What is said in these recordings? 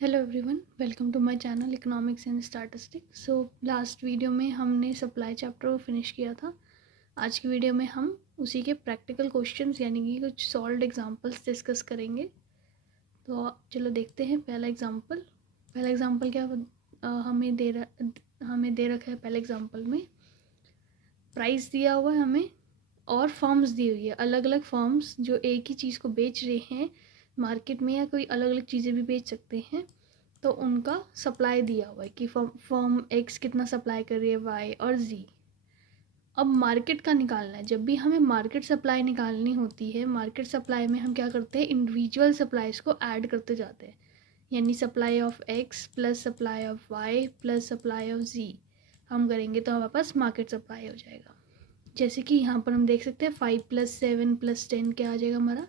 Hello everyone, welcome to my channel economics and statistics. So last video में हमने supply chapter को finish किया था। आज की वीडियो में हम उसी के प्रैक्टिकल क्वेश्चंस यानी कि कुछ सॉल्व्ड एग्जांपल्स डिस्कस करेंगे। तो चलो देखते हैं पहला एग्जांपल क्या हमें दे रखा है। पहले एग्जांपल में प्राइस दिया हुआ है हमें और फर्म्स दी हुई है, अलग अलग फर्म्स जो एक ही चीज़ को बेच रहे हैं मार्केट में या कोई अलग अलग चीज़ें भी बेच सकते हैं। तो उनका सप्लाई दिया हुआ है कि फर्म एक्स कितना सप्लाई कर रही है वाई और जी। अब मार्केट का निकालना है। जब भी हमें मार्केट सप्लाई निकालनी होती है, मार्केट सप्लाई में हम क्या करते हैं, इंडिविजुअल सप्लाईज को ऐड करते जाते हैं। यानी supply of X plus supply of Y plus supply of Z हम करेंगे तो हमारे पास मार्केट सप्लाई हो जाएगा। जैसे कि यहाँ पर हम देख सकते हैं 5 + 7 + 10 क्या आ जाएगा हमारा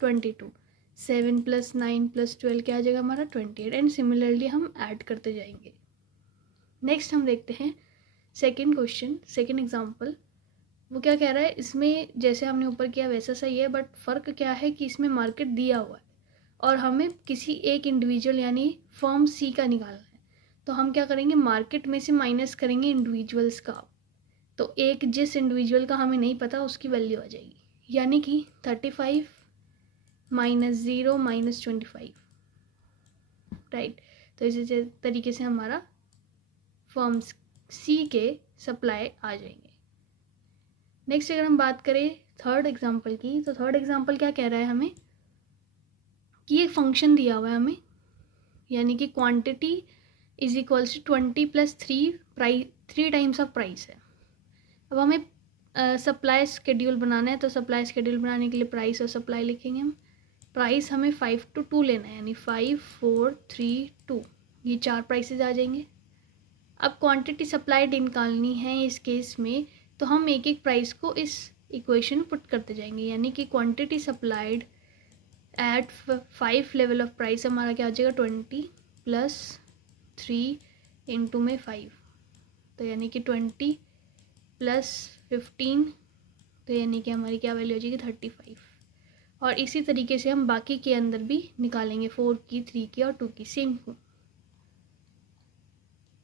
22, 7 + 9 + 12 क्या आ जाएगा हमारा 28 एंड सिमिलरली हम ऐड करते जाएंगे। नेक्स्ट हम देखते हैं सेकंड एग्जांपल। वो क्या कह रहा है, इसमें जैसे हमने ऊपर किया वैसा सही है, बट फ़र्क क्या है कि इसमें मार्केट दिया हुआ है और हमें किसी एक इंडिविजुअल यानी फर्म सी का निकालना है। तो हम क्या करेंगे, मार्केट में से माइनस करेंगे इंडिविजुअल्स का। तो एक जिस इंडिविजुअल का हमें नहीं पता उसकी वैल्यू आ जाएगी, यानी कि 35 - 0 - 25, राइट। तो इसी तरीके से हमारा फर्म्स सी के सप्लाई आ जाएंगे। नेक्स्ट अगर हम बात करें थर्ड एग्जांपल की, तो थर्ड एग्जांपल क्या कह रहा है हमें कि एक फंक्शन दिया हुआ है हमें, यानी कि quantity is equals to 20 + 3 times of price है। अब हमें सप्लाई शेड्यूल बनाना है, तो सप्लाई शेड्यूल बनाने के लिए प्राइस और सप्लाई लिखेंगे हम। प्राइस हमें 5 to 2 लेना है, यानी 5 4 3 2, ये 4 प्राइसेस आ जाएंगे। अब क्वांटिटी सप्लाइड निकालनी है इस केस में, तो हम एक एक प्राइस को इस इक्वेशन में पुट करते जाएंगे, यानी कि quantity supplied eight 5 level of price हमारा क्या आ जाएगा 20 + 3 × 5, तो यानी कि 20 + 15, तो यानी कि हमारी क्या वैल्यू हो जाएगी 35। और इसी तरीके से हम बाकी के अंदर भी निकालेंगे, 4 की 3 की और 2 की सेम।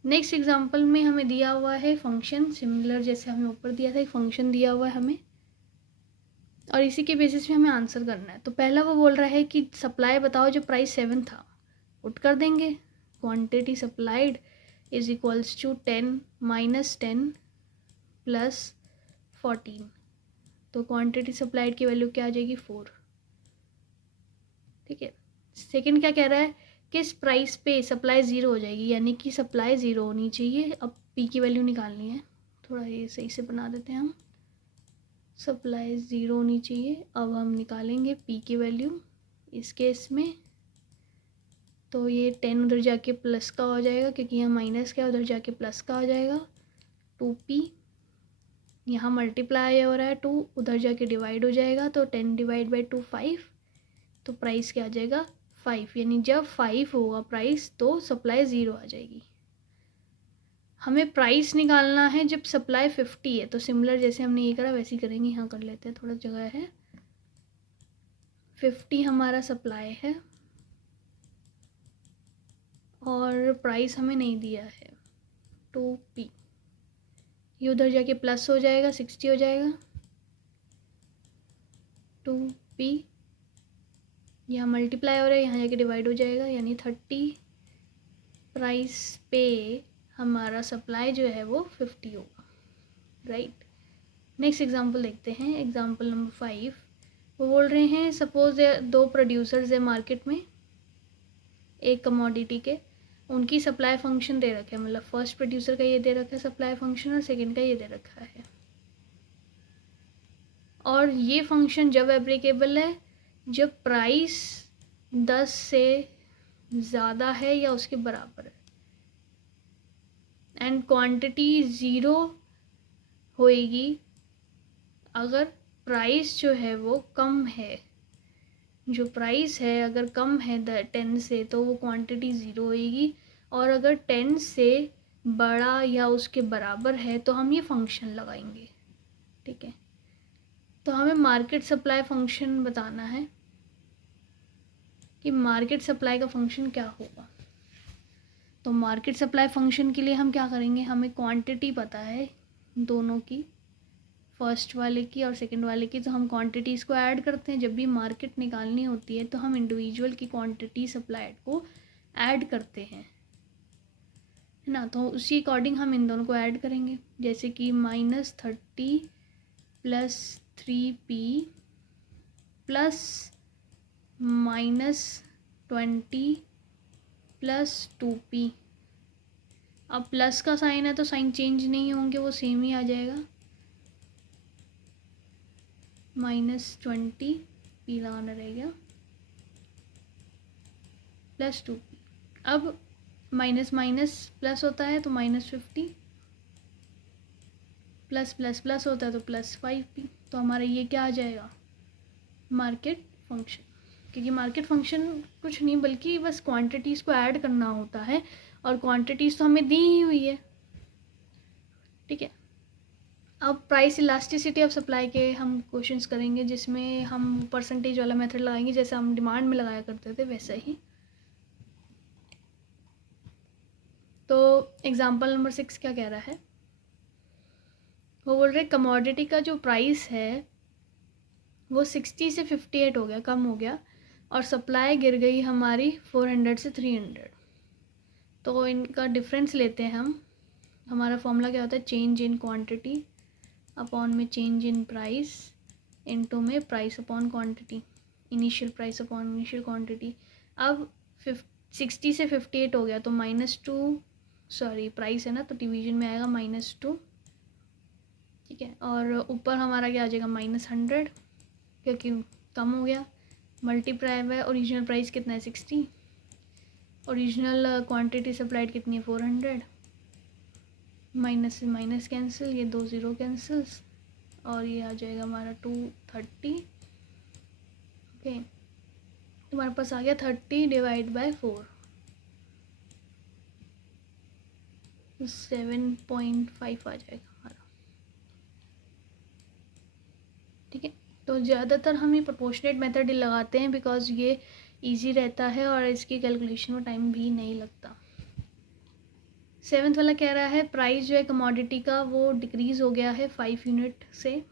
नेक्स्ट एग्जांपल में हमें दिया हुआ है फंक्शन, सिमिलर जैसे हमें ऊपर दिया था, एक फंक्शन दिया हुआ है हमें और इसी के बेसिस पे हमें आंसर करना है। तो पहला वो बोल रहा है कि सप्लाई बताओ जो प्राइस 7 था, पुट कर देंगे। Quantity supplied is equals to 10 - 10 + 14, तो क्वांटिटी सप्लाइड की वैल्यू क्या आ जाएगी 4। ठीक है। सेकंड क्या कह रहा है कि इस प्राइस पे सप्लाई 0 हो जाएगी, यानी कि सप्लाई 0 होनी चाहिए। अब पी की वैल्यू निकालनी है, थोड़ा ये सही से बना देते हैं हम। सप्लाई 0 होनी चाहिए। अब हम निकालेंगे पी की वैल्यू इस केस में, तो ये 10 उधर जाके प्लस का हो जाएगा, क्योंकि यहाँ माइनस का उधर जाके प्लस का हो जाएगा। 2p यहाँ मल्टीप्लाई हो रहा है, 2 उधर जाके डिवाइड हो जाएगा, तो 10 / 2 5, तो प्राइस क्या आ जाएगा 5, यानी जब 5 होगा प्राइस तो सप्लाई 0 आ जाएगी। हमें प्राइस निकालना है जब सप्लाई 50 है, तो सिमिलर जैसे हमने ये करा वैसे ही करेंगे। यहाँ कर लेते हैं, थोड़ा जगह है। 50 हमारा सप्लाई है और प्राइस हमें नहीं दिया है 2p, ये उधर जाके प्लस हो जाएगा 60 हो जाएगा। 2p यहाँ मल्टीप्लाई हो रहा है, यहाँ जाके डिवाइड हो जाएगा, यानी 30 प्राइस पे हमारा सप्लाई जो है वो 50 होगा, राइट। नेक्स्ट एग्जांपल देखते हैं, एग्जांपल नंबर 5। वो बोल रहे हैं सपोज 2 प्रोड्यूसर्स है मार्केट में एक कमोडिटी के, उनकी सप्लाई फंक्शन दे रखा है, मतलब फर्स्ट प्रोड्यूसर का ये दे रखा है सप्लाई फंक्शन और सेकंड का ये दे रखा है। और ये फंक्शन जब एप्लीकेबल है जब प्राइस 10 से ज़्यादा है या उसके बराबर है एंड क्वांटिटी 0 होएगी अगर प्राइस जो है वो कम है। जो प्राइस है अगर कम है 10 से तो वो क्वांटिटी 0 होएगी, और अगर 10 से बड़ा या उसके बराबर है तो हम ये फंक्शन लगाएंगे। ठीक है। तो हमें मार्केट सप्लाई फंक्शन बताना है कि मार्केट सप्लाई का फंक्शन क्या होगा। तो मार्केट सप्लाई फंक्शन के लिए हम क्या करेंगे, हमें क्वांटिटी पता है दोनों की, फर्स्ट वाले की और सेकंड वाले की, तो हम क्वांटिटीज़ को ऐड करते हैं। जब भी मार्केट निकालनी होती है तो हम इंडिविजुअल की क्वांटिटी सप्लाइड को ऐड करते हैं, है ना। तो उसी अकॉर्डिंग हम इन दोनों को ऐड करेंगे, जैसे कि -30 + 3p + -20 + 2p। अब प्लस का साइन है तो साइन चेंज नहीं होंगे, वो सेम ही आ जाएगा। -20 p लगाना रहेगा + 2p। अब माइनस माइनस प्लस होता है तो -50, प्लस प्लस प्लस होता है तो +5p। तो हमारा ये क्या आ जाएगा, मार्केट फंक्शन। क्योंकि मार्केट फंक्शन कुछ नहीं बल्कि बस क्वांटिटीज़ को ऐड करना होता है, और क्वांटिटीज़ तो हमें दी ही हुई है, ठीक है। अब प्राइस इलास्टिसिटी ऑफ सप्लाई के हम क्वेश्चंस करेंगे, जिसमें हम परसेंटेज वाला मेथड लगाएंगे, जैसे हम डिमांड में लगाया करते थे वैसा ही। तो एग्जांपल नंबर 6 क्या कह रहा है, वो बोल रहे कमोडिटी का जो प्राइस है वो 60 से 58 हो गया, कम हो गया, और सप्लाई गिर गई हमारी 400 से 300। तो इनका डिफरेंस लेते हैं हम। हमारा फॉर्मूला क्या होता है, चेंज इन क्वांटिटी अपॉन में चेंज इन प्राइस इनटू में price upon quantity, initial price upon initial quantity. अब 60 से 58 हो गया तो -2, सॉरी प्राइस है ना तो डिवीजन में आएगा -2, ठीक है। और ऊपर हमारा क्या आ जाएगा, -100, क्योंकि कम हो गया, मल्टीप्लाई बाय ओरिजिनल प्राइस कितना है 60, ओरिजिनल क्वांटिटी सप्लाइड कितनी है 400, माइनस से माइनस कैंसिल, ये 2 0 कैंसल्स, और ये आ जाएगा हमारा 230। ओके, तुम्हारे पास आ गया 30 डिवाइड बाय 4, 7.5 आ जाएगा हमारा, ठीक है। तो ज़्यादातर हम ये प्रोपोर्शनेट मेथड ही लगाते हैं, बिकॉज ये इजी रहता है और इसकी कैलकुलेशन में टाइम भी नहीं लगता। 7th वाला कह रहा है प्राइस जो है कमोडिटी का वो डिक्रीज़ हो गया है 5 यूनिट से,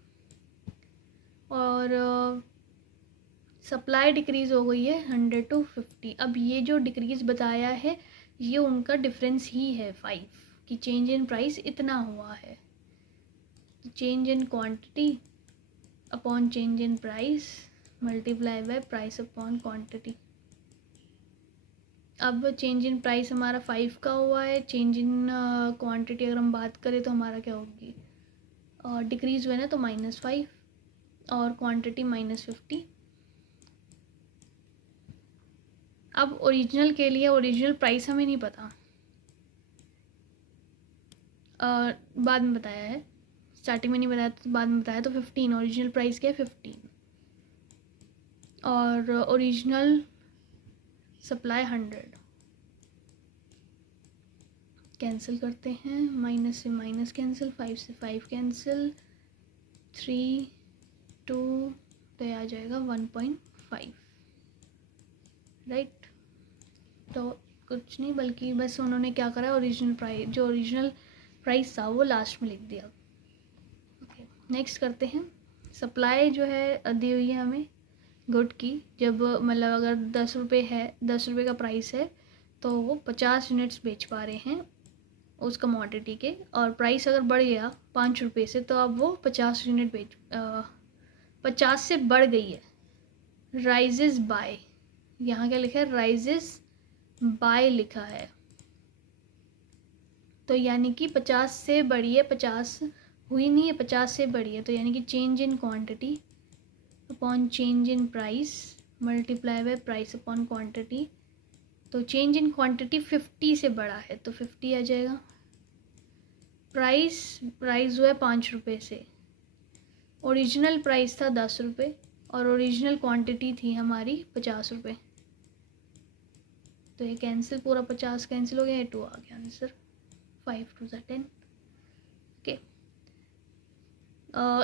और सप्लाई डिक्रीज़ हो गई है 100 to 50। अब ये जो डिक्रीज़ बताया है ये उनका डिफरेंस ही है 5, कि चेंज इन प्राइस इतना हुआ है। Change in quantity upon change in price multiply by price upon quantity. अब चेंज इन प्राइस हमारा 5 का हुआ है, चेंज इन क्वांटिटी अगर हम बात करें तो हमारा क्या होगी, डिक्रीज़ हुआ ना तो -5 और क्वांटिटी -50। अब ओरिजिनल के लिए ओरिजिनल प्राइस हमें नहीं पता, बाद में बताया है, स्टार्टिंग में नहीं बताया तो बाद में बताया, तो 15 ओरिजिनल प्राइस क्या है 15, और ओरिजिनल सप्लाई 100। कैंसिल करते हैं, माइनस से माइनस कैंसिल, 5 से 5 कैंसिल, 3 2, तो ये आ जाएगा 1.5, राइट। तो कुछ नहीं बल्कि बस उन्होंने क्या करा, ओरिजिनल प्राइस, जो ओरिजिनल प्राइस था वो लास्ट में लिख दिया। ओके, नेक्स्ट करते हैं। सप्लाई जो है दी हुई है हमें गुड की, जब मतलब अगर 10 रुपये है, 10 रुपये का प्राइस है तो वो 50 यूनिट्स बेच पा रहे हैं उस कमोडिटी के, और प्राइस अगर बढ़ गया 5 रुपये से तो अब वो 50 यूनिट 50 से बढ़ गई है, राइजेस बाय, यहाँ क्या लिखा है, राइजेस बाय लिखा है, तो यानी कि 50 से बढ़ी है, 50 हुई नहीं है, 50 से बढ़ी है, तो यानी कि change in quantity upon change in price multiply by price upon quantity. तो चेंज इन क्वांटिटी 50 से बड़ा है तो 50 आ जाएगा। प्राइस हुआ है 5 रुपये से, ओरिजिनल प्राइस था 10 रुपये और ओरिजिनल क्वांटिटी थी हमारी 50 रुपये, तो ये कैंसिल, पूरा 50 कैंसिल हो गया, ये 2 आ गया आंसर, 5 2 10। ओके,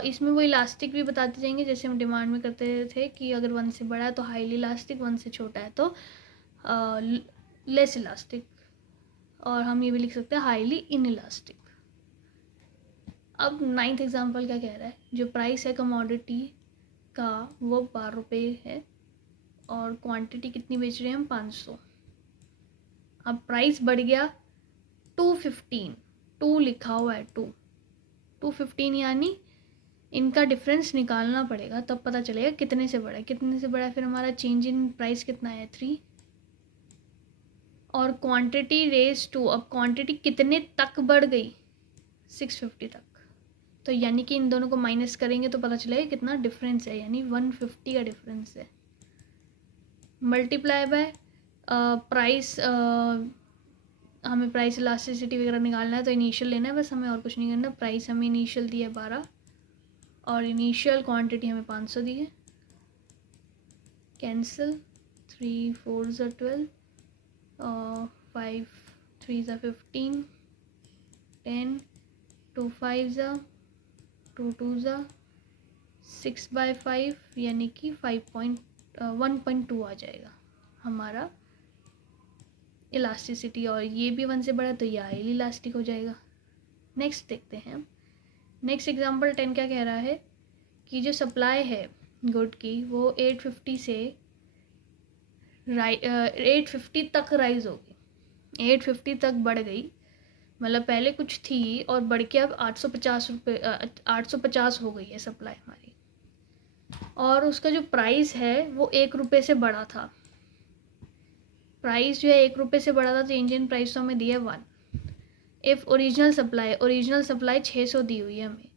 इसमें वो इलास्टिक भी बताते जाएंगे, जैसे हम डिमांड में करते थे कि अगर 1 से बड़ा है तो हाईली इलास्टिक, 1 से छोटा है तो लेस इलास्टिक, और हम ये भी लिख सकते हैं हाईली इनइलास्टिक। अब 9th एग्जांपल क्या कह रहा है, जो प्राइस है कमोडिटी का वो 12 रुपये है और क्वांटिटी कितनी बेच रहे हैं हम 500। अब प्राइस बढ़ गया 215, 2 लिखा हुआ है 215, यानी इनका डिफरेंस निकालना पड़ेगा, तब पता चलेगा कितने से बड़ा है। कितने से बड़ा है, फिर हमारा चेंज इन प्राइस कितना है 3 और क्वांटिटी रेज टू, अब क्वांटिटी कितने तक बढ़ गई 650 तक, तो यानी कि इन दोनों को माइनस करेंगे तो पता चलेगा कितना डिफरेंस है, यानी 150 का डिफरेंस है। मल्टीप्लाई बाय प्राइस, हमें प्राइस इलास्टिसिटी वगैरह निकालना है तो इनिशियल लेना है बस हमें, और कुछ नहीं करना। प्राइस हमें इनिशियल दिया है 12 और इनिशियल क्वांटिटी हमें 500 दी है। कैंसिल, 3 4 ज़ा 12, 5 3 ज़ा 15, 10 2 5 ज़ा 2 2 ज़ा 6/5, यानी कि 1.2 आ जाएगा हमारा इलास्टिसिटी, और ये भी 1 से बड़ा तो ये हाईली इलास्टिक हो जाएगा। नेक्स्ट देखते हैं। नेक्स्ट एग्जांपल 10 क्या कह रहा है कि जो सप्लाई है गुड की वो 850 से 850 तक राइज होगी, 850 तक बढ़ गई, मतलब पहले कुछ थी और बढ़ के अब 850 हो गई है सप्लाई हमारी, और उसका जो प्राइस है वो 1 रुपये से बढ़ा था। प्राइस जो है 1 रुपये से बढ़ा था, चेंज इन प्राइस तो हमें दिया 1। इफ़ ओरिजिनल सप्लाई 600 दी हुई है हमें,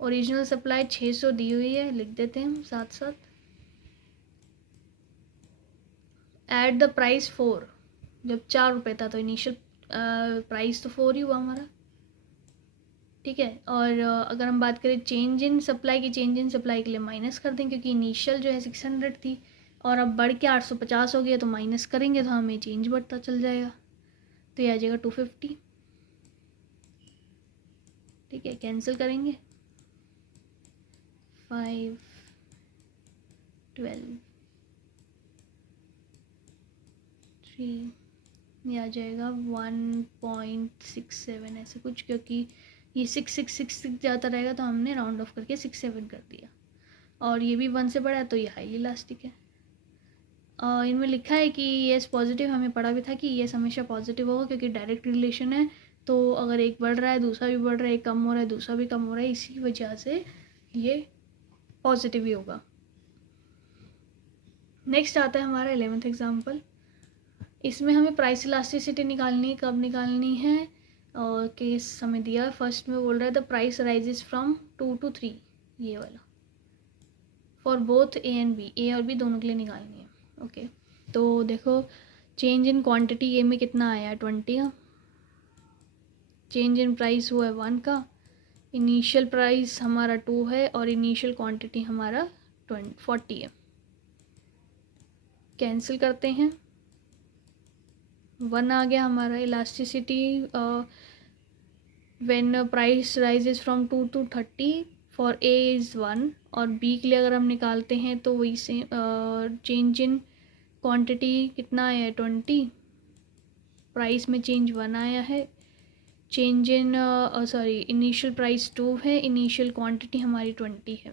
ओरिजिनल सप्लाई 600 दी हुई है, लिख देते हैं हम साथ साथ। एट द प्राइस 4, जब 4 रुपये था तो इनिशियल प्राइस तो 4 ही हुआ हमारा, ठीक है। और अगर हम बात करें चेंज इन सप्लाई की, चेंज इन सप्लाई के लिए माइनस कर दें, क्योंकि इनिशियल जो है 600 थी और अब बढ़ के 850 हो गया, तो माइनस करेंगे तो हमें चेंज बढ़ता चल जाएगा, तो ये आ जाएगा 250, ठीक है। कैंसिल करेंगे, 5 12 3, ये आ जाएगा 1.67 ऐसे कुछ, क्योंकि ये 6 जाता रहेगा तो हमने राउंड ऑफ करके 6 7 कर दिया, और ये भी 1 से बड़ा है तो ये हाईली इलास्टिक है। इनमें लिखा है कि येस पॉजिटिव, हमें पढ़ा भी था कि येस हमेशा पॉजिटिव होगा, क्योंकि डायरेक्ट रिलेशन है, तो अगर एक बढ़ रहा है दूसरा भी बढ़ रहा है, एक कम हो रहा है दूसरा भी कम हो रहा है, इसी वजह से ये पॉजिटिव ही होगा। नेक्स्ट आता है हमारा 11th एग्जाम्पल। इसमें हमें प्राइस इलास्टिसिटी निकालनी है, कब निकालनी है, और केस हमें दिया है। फर्स्ट में बोल रहा है the price rises from 2 to 3, ये वाला, for both A and B, A और बी दोनों के लिए निकालनी है, ओके। तो देखो चेंज इन क्वांटिटी ए में कितना आया 20 का, चेंज इन प्राइस हुआ है 1 का, इनिशियल प्राइस हमारा 2 है और इनिशियल क्वांटिटी हमारा 40 है। कैंसिल करते हैं, 1 आ गया हमारा। Elasticity when price rises from 2 to 30 for A is 1, और बी के लिए अगर हम निकालते हैं तो वही से चेंज इन क्वांटिटी कितना आया है 20, प्राइस में चेंज 1 आया है, चेंज इन इनिशियल प्राइस 2 है, इनिशियल क्वांटिटी हमारी 20 है।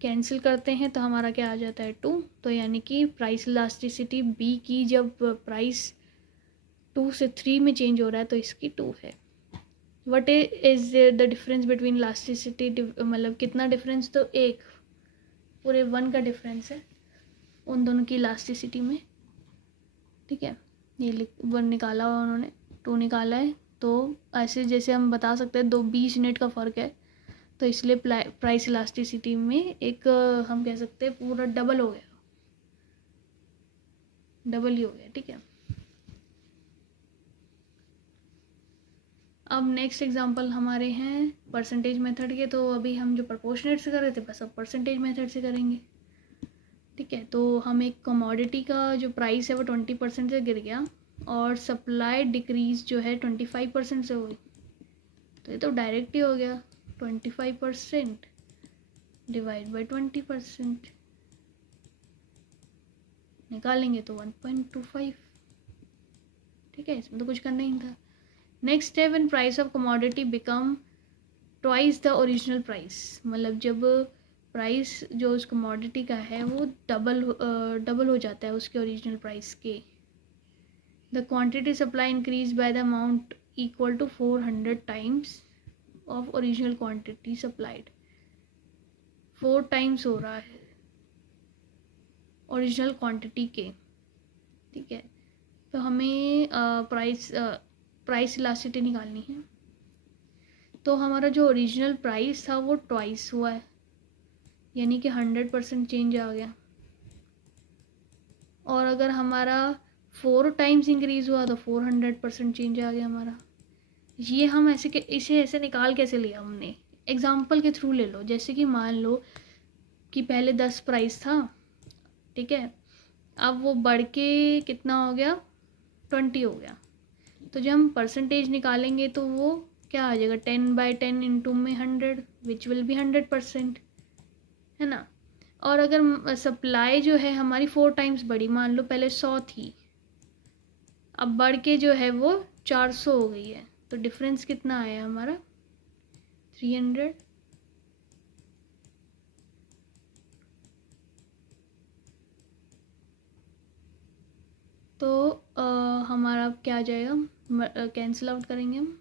कैंसिल करते हैं तो हमारा क्या आ जाता है 2, तो यानी कि प्राइस इलास्टिसिटी बी की जब प्राइस 2 से 3 में चेंज हो रहा है तो इसकी 2 है। What is the difference between elasticity, मतलब कितना डिफरेंस, तो 1 पूरे 1 का डिफरेंस है उन दोनों की इलास्टिसिटी में, ठीक है। ये 1 निकाला हुआ उन्होंने, 2 निकाला है, तो ऐसे जैसे हम बता सकते हैं 20 यूनिट का फ़र्क है, तो इसलिए प्राइस इलास्टिसिटी में एक हम कह सकते हैं पूरा डबल हो गया, डबल ही हो गया, ठीक है। अब नेक्स्ट एग्जांपल हमारे हैं परसेंटेज मेथड के, तो अभी हम जो प्रोपोर्शनेट से कर रहे थे बस अब परसेंटेज मेथड से करेंगे, ठीक है। तो हम एक कमोडिटी का जो प्राइस है वो 20% से गिर गया और सप्लाई डिक्रीज जो है 25% से हुई, तो ये तो डायरेक्ट ही हो गया, 25% डिवाइड बाई 20%, निकालेंगे तो 1.25, ठीक है, इसमें तो कुछ करना ही नहीं था। नेक्स्ट है when price of commodity become twice the original price, मतलब जब प्राइस जो उस कमोडिटी का है वो डबल हो जाता है उसके ओरिजिनल प्राइस के। The quantity supply increase by the amount equal to 400 times of original quantity supplied. 4 times हो रहा है ओरिजिनल क्वांटिटी के, ठीक है। तो हमें प्राइस इलास्टिसिटी निकालनी है। तो हमारा जो ओरिजिनल प्राइस था वो ट्वाइस हुआ है, यानी कि 100% चेंज आ गया। और अगर हमारा 4 टाइम्स इंक्रीज़ हुआ तो 400% चेंज आ गया हमारा। ये हम इसे ऐसे निकाल कैसे लिया हमने, एग्जाम्पल के थ्रू ले लो। जैसे कि मान लो कि पहले 10 प्राइस था, ठीक है, अब वो बढ़ के कितना हो गया, 20 हो गया। तो जब हम परसेंटेज निकालेंगे तो वो क्या आ जाएगा, 10/10 इंटू में 100 विच विल बी 100%, है ना। और अगर सप्लाई जो है हमारी 4 टाइम्स बढ़ी, मान लो पहले 100 थी, अब बढ़ के जो है वो 400 हो गई है, तो डिफरेंस कितना आया हमारा, 300। तो हमारा अब क्या आ जाएगा, कैंसिल आउट करेंगे हम।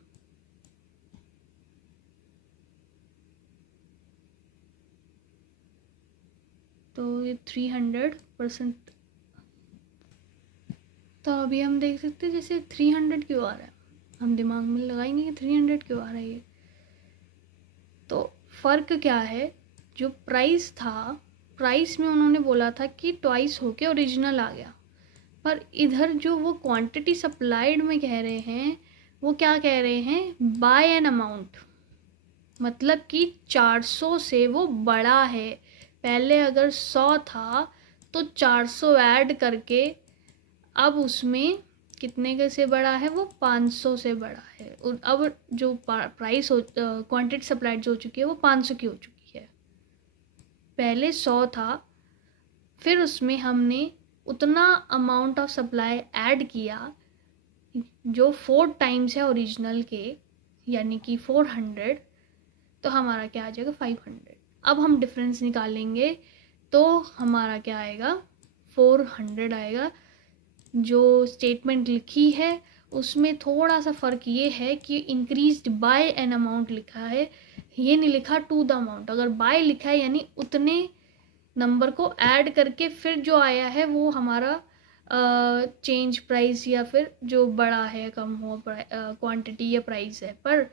तो ये 300%। तो अभी हम देख सकते हैं जैसे 300 क्यों आ रहा है, हम दिमाग में लगाई नहीं है 300 क्यों आ रहा है ये। तो फ़र्क क्या है, जो प्राइस था, प्राइस में उन्होंने बोला था कि ट्वाइस होके ओरिजिनल आ गया, पर इधर जो वो क्वांटिटी सप्लाइड में कह रहे हैं वो क्या कह रहे हैं, बाय एन अमाउंट, मतलब कि 400 से वो बड़ा है। पहले अगर 100 था तो 400 ऐड करके अब उसमें कितने के से बड़ा है, वो 500 से बड़ा है। और अब जो प्राइस हो क्वांटिटी सप्लाइड जो हो चुकी है वो 500 की हो चुकी है। पहले 100 था, फिर उसमें हमने उतना अमाउंट ऑफ सप्लाई ऐड किया जो 4 टाइम्स है ओरिजिनल के, यानी कि 400, तो हमारा क्या आ जाएगा, 500। अब हम डिफरेंस निकालेंगे तो हमारा क्या आएगा, 400 आएगा। जो स्टेटमेंट लिखी है उसमें थोड़ा सा फ़र्क ये है कि इंक्रीज्ड बाय एन अमाउंट लिखा है, ये नहीं लिखा टू द अमाउंट। अगर बाय लिखा है यानी उतने नंबर को ऐड करके फिर जो आया है वो हमारा चेंज प्राइस या फिर जो बड़ा है कम हुआ क्वांटिटी या प्राइस है। पर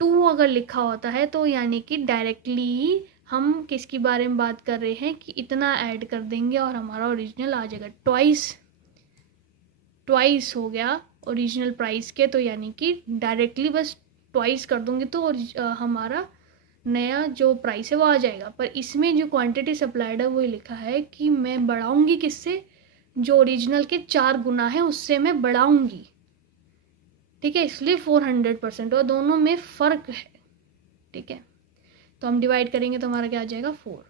टू अगर लिखा होता है तो यानी कि डायरेक्टली ही हम किसके बारे में बात कर रहे हैं कि इतना ऐड कर देंगे और हमारा ओरिजिनल आ जाएगा। ट्वाइस हो गया ओरिजिनल प्राइस के, तो यानी कि डायरेक्टली बस ट्वाइस कर दूंगी तो हमारा नया जो प्राइस है वो आ जाएगा। पर इसमें जो क्वांटिटी सप्लाइड है वो लिखा है कि मैं बढ़ाऊंगी किससे, जो ओरिजिनल के 4 गुना है उससे मैं बढ़ाऊंगी, ठीक है, इसलिए 400%, और दोनों में फ़र्क है, ठीक है। तो हम डिवाइड करेंगे तो हमारा क्या आ जाएगा, 4।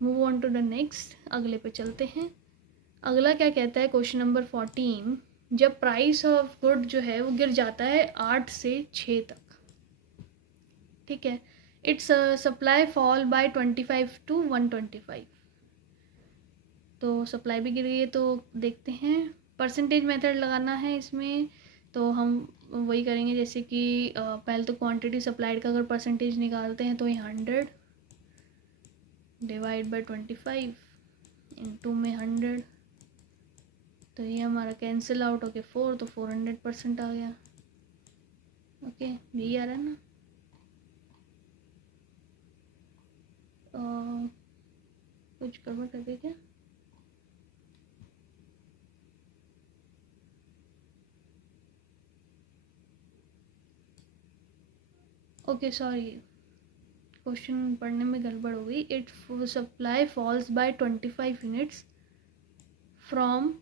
Move on to the next, अगले पे चलते हैं। अगला क्या कहता है, क्वेश्चन नंबर 14, जब प्राइस ऑफ गुड जो है वो गिर जाता है 8 से 6 तक, ठीक है, it's supply fall bye 25 to 125। तो सप्लाई भी गिर गई है, तो देखते हैं परसेंटेज मेथड लगाना है इसमें। तो हम वही करेंगे जैसे कि पहले तो क्वांटिटी सप्लाइड का अगर परसेंटेज निकालते हैं तो ये 100 डिवाइड बाय 25 इंटू में 100, तो ये हमारा कैंसिल आउट होके 4, तो 400% आ गया। ओके, यही आ रहा है ना। कुछ गड़बड़ कर गई क्या, ओके सॉरी, क्वेश्चन पढ़ने में गड़बड़ हो गई। It supply falls by 25 units from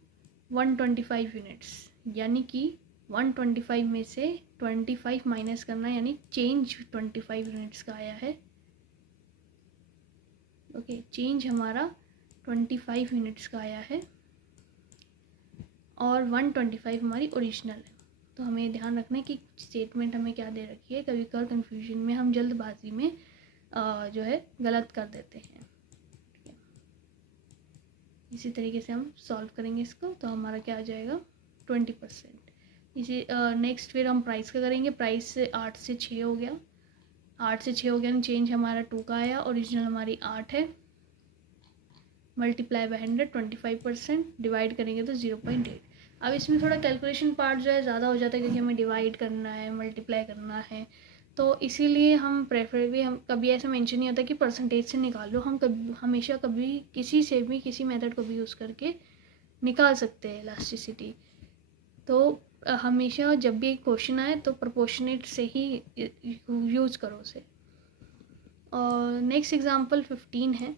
125 units, यानी कि 125 में से 25 माइनस करना, यानी चेंज 25 यूनिट्स का आया है। ओके, चेंज हमारा 25 यूनिट्स का आया है। और 125 हमारी ओरिजिनल है। तो हमें ध्यान रखना है कि स्टेटमेंट हमें क्या दे रखी है, कभी कभार कन्फ्यूजन में हम जल्दबाजी में जो है गलत कर देते हैं। इसी तरीके से हम सॉल्व करेंगे इसको, तो हमारा क्या आ जाएगा 20%। इसी नेक्स्ट फिर हम प्राइस का करेंगे। प्राइस से 8 से 6 हो गया, 8 से 6 हो गया, चेंज हमारा 2 का आया, ओरिजिनल हमारी 8 है, मल्टीप्लाई बाय 100 25%, डिवाइड करेंगे तो 0.8। अब इसमें थोड़ा कैलकुलेशन पार्ट जो है ज़्यादा हो जाता है, क्योंकि हमें डिवाइड करना है, मल्टीप्लाई करना है, तो इसीलिए हम प्रेफरेबली हम कभी ऐसा मेंशन नहीं होता कि परसेंटेज से निकाल लो। हम कभी हमेशा कभी किसी से भी किसी मेथड को भी यूज़ करके निकाल सकते हैं इलास्टिसिटी। तो हमेशा जब भी एक क्वेश्चन आए तो प्रोपोर्शनेट से ही यूज़ करो उसे। और नेक्स्ट एग्जांपल 15 है।